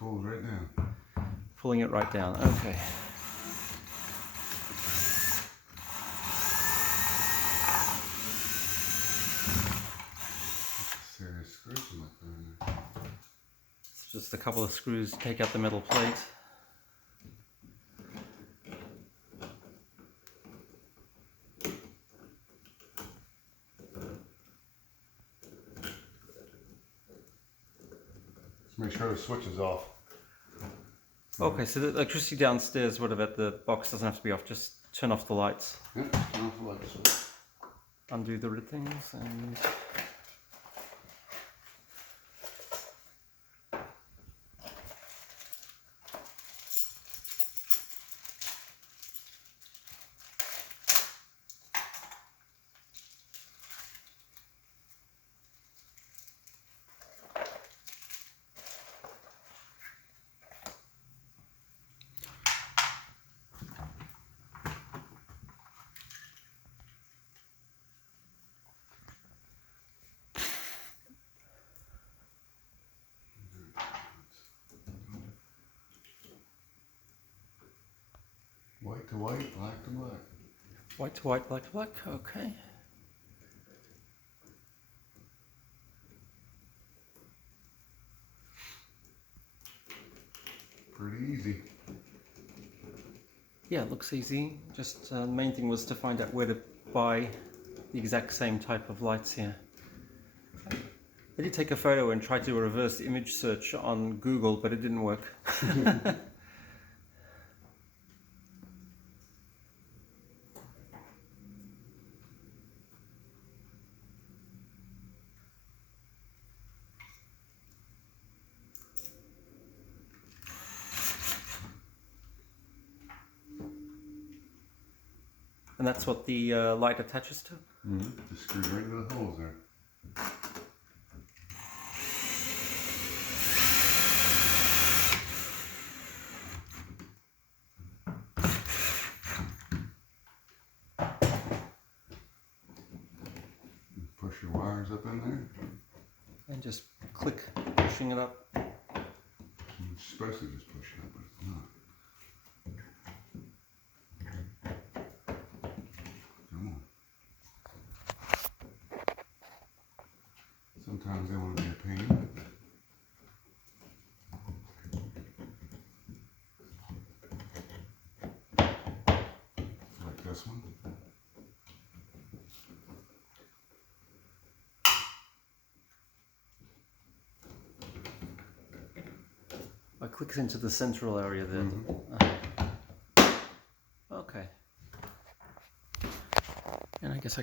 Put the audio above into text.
pulls right down. Pulling it right down. Okay. Serious screws in there. It's just a couple of screws to take out the metal plate. Just make sure the switch is off. Okay, so the electricity downstairs, whatever, the box doesn't have to be off, just turn off the lights. Yep, turn off the lights. Undo the red things and... White to white, black to black. White to white, black to black, okay. Pretty easy. Yeah, it looks easy. Just the main thing was to find out where to buy the exact same type of lights here. I did take a photo and try to do a reverse image search on Google, but it didn't work. And that's what the light attaches to? Mm-hmm. Just screws right into the holes there. Push your wires up in there. And just click, pushing it up. You're supposed to just push it up, but it's not. Come on. Sometimes they want to be a pain. Like this one. It clicks into the central area there. Mm-hmm. Okay. And I guess I